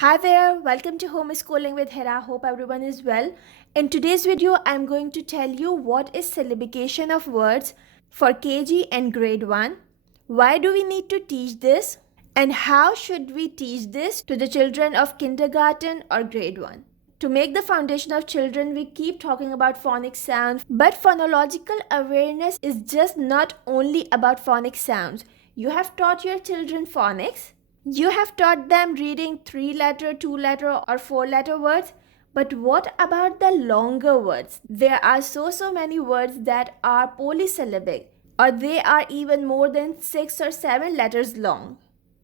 Hi there, welcome to Homeschooling with Hera. Hope everyone is well. In today's video, I'm going to tell you what is syllabication of words for KG and grade 1. Why do we need to teach this? And how should we teach this to the children of kindergarten or grade 1? To make the foundation of children, we keep talking about phonic sounds, but phonological awareness is just not only about phonic sounds. You have taught your children phonics. You have taught them reading 3-letter, 2-letter, or 4-letter words. But what about the longer words? There are so many words that are polysyllabic, or they are even more than 6 or 7 letters long.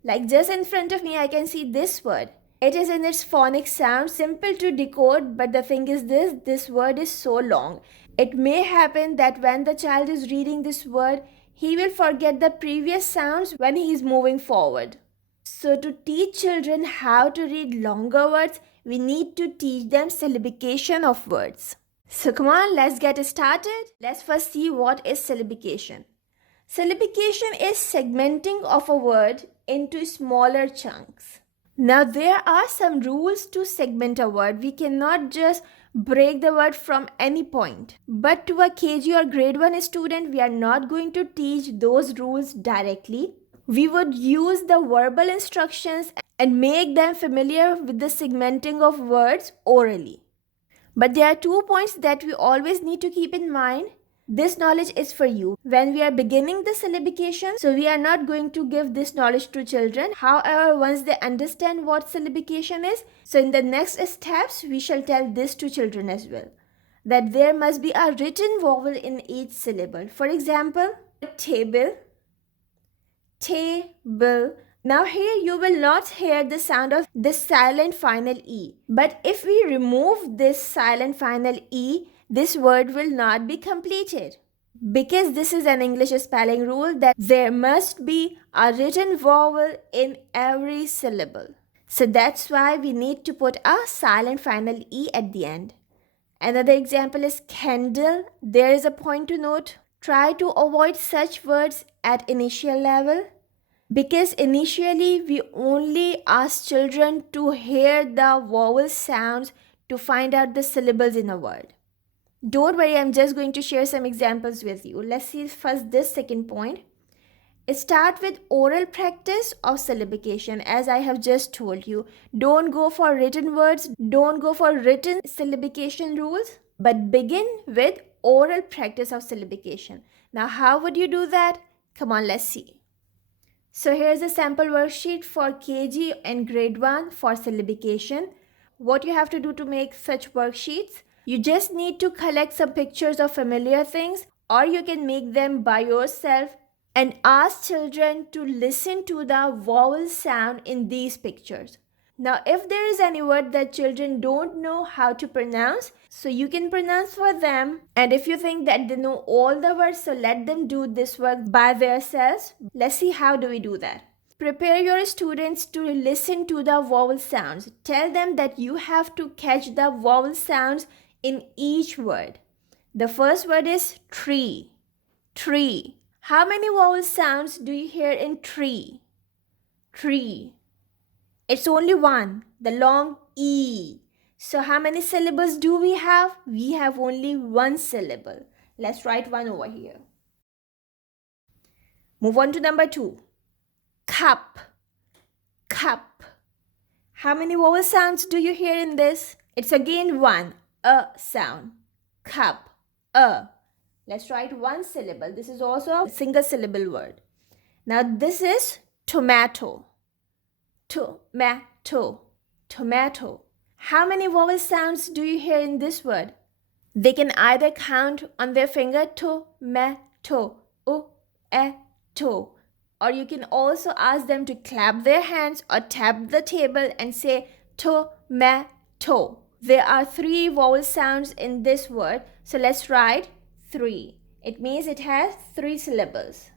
Like just in front of me, I can see this word. It is in its phonic sound, simple to decode, but the thing is this word is so long. It may happen that when the child is reading this word, he will forget the previous sounds when he is moving forward. So to teach children how to read longer words, we need to teach them syllabication of words. So come on, let's get started. Let's first see what is syllabication. Syllabication is segmenting of a word into smaller chunks. Now there are some rules to segment a word. We cannot just break the word from any point. But to a KG or grade 1 student, we are not going to teach those rules directly. We would use the verbal instructions and make them familiar with the segmenting of words orally. But there are 2 points that we always need to keep in mind. This knowledge is for you. When we are beginning the syllabication, so we are not going to give this knowledge to children. However, once they understand what syllabication is, so in the next steps, we shall tell this to children as well. That there must be a written vowel in each syllable. For example, table. Table. Now here you will not hear the sound of this silent final E. But if we remove this silent final E, this word will not be completed. Because this is an English spelling rule that there must be a written vowel in every syllable. So that's why we need to put a silent final E at the end. Another example is candle. There is a point to note. Try to avoid such words at initial level, because initially we only ask children to hear the vowel sounds to find out the syllables in a word. Don't worry, I'm just going to share some examples with you. Let's see first this second point. Start with oral practice of syllabication. As I have just told you, don't go for written words, don't go for written syllabication rules, but begin with oral practice of syllabication. Now, how would you do that? Come on, let's see. So here's a sample worksheet for KG and grade 1 for syllabication. What you have to do to make such worksheets? You just need to collect some pictures of familiar things, or you can make them by yourself and ask children to listen to the vowel sound in these pictures. Now, if there is any word that children don't know how to pronounce, so you can pronounce for them. And if you think that they know all the words, so let them do this work by themselves. Let's see how do we do that. Prepare your students to listen to the vowel sounds. Tell them that you have to catch the vowel sounds in each word. The first word is tree. Tree. How many vowel sounds do you hear in tree? Tree. It's only one, the long E. So how many syllables do we have? We have only one syllable. Let's write one over here. Move on to number 2. Cup. Cup. How many vowel sounds do you hear in this? It's again one, a sound. Cup, a. Let's write one syllable. This is also a single syllable word. Now this is tomato. Tomato. Tomato. How many vowel sounds do you hear in this word? They can either count on their finger tomato, to, or you can also ask them to clap their hands or tap the table and say tomato. There are 3 vowel sounds in this word, so let's write 3. It means it has 3 syllables.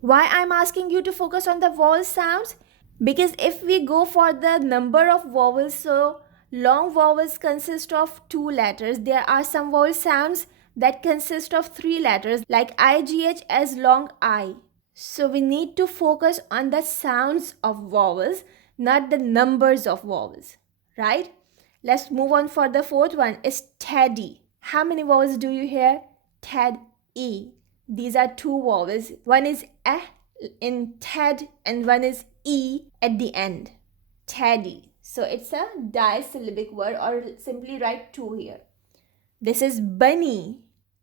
Why I'm asking you to focus on the vowel sounds? Because if we go for the number of vowels, so long vowels consist of 2 letters. There are some vowel sounds that consist of 3 letters, like IGH as long I. So we need to focus on the sounds of vowels. not the numbers of vowels, right? Let's move on for the fourth one is teddy. How many vowels do you hear? Ted, E. These are two vowels. One is eh in Ted and one is E at the end. Teddy. So it's a disyllabic word, or simply write two here. This is bunny.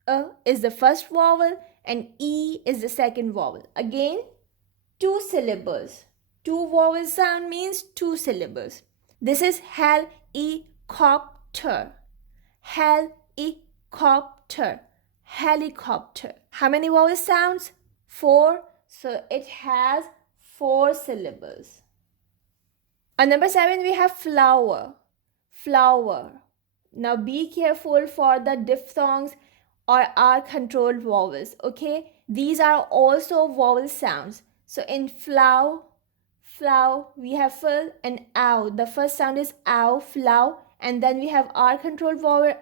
A is the first vowel and E is the second vowel. Again, two syllables. Two vowel sound means two syllables. This is helicopter. Helicopter. Helicopter. How many vowel sounds? 4. So it has 4 syllables. On number 7, we have flower. Flower. Now be careful for the diphthongs or R controlled vowels, okay? These are also vowel sounds. So in flow, we have full and ow. The first sound is ow, flow, and then we have R controlled vowel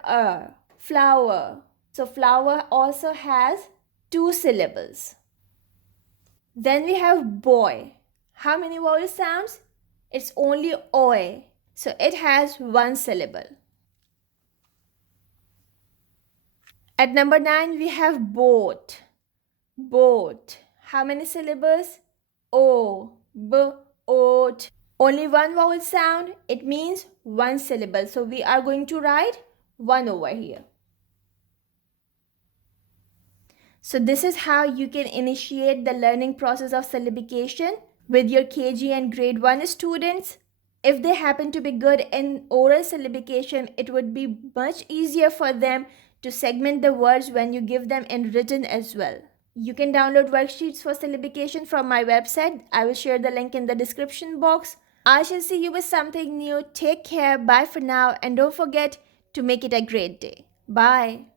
flower. So flower also has 2 syllables. Then we have boy. How many vowel sounds? It's only oi. So it has 1 syllable. At number 9, we have boat. Boat. How many syllables? O, b, oat. Only 1 vowel sound. It means 1 syllable. So we are going to write 1 over here. So this is how you can initiate the learning process of syllabication with your KG and grade 1 students. If they happen to be good in oral syllabication, it would be much easier for them to segment the words when you give them in written as well. You can download worksheets for syllabication from my website. I will share the link in the description box. I shall see you with something new. Take care. Bye for now. And don't forget to make it a great day. Bye.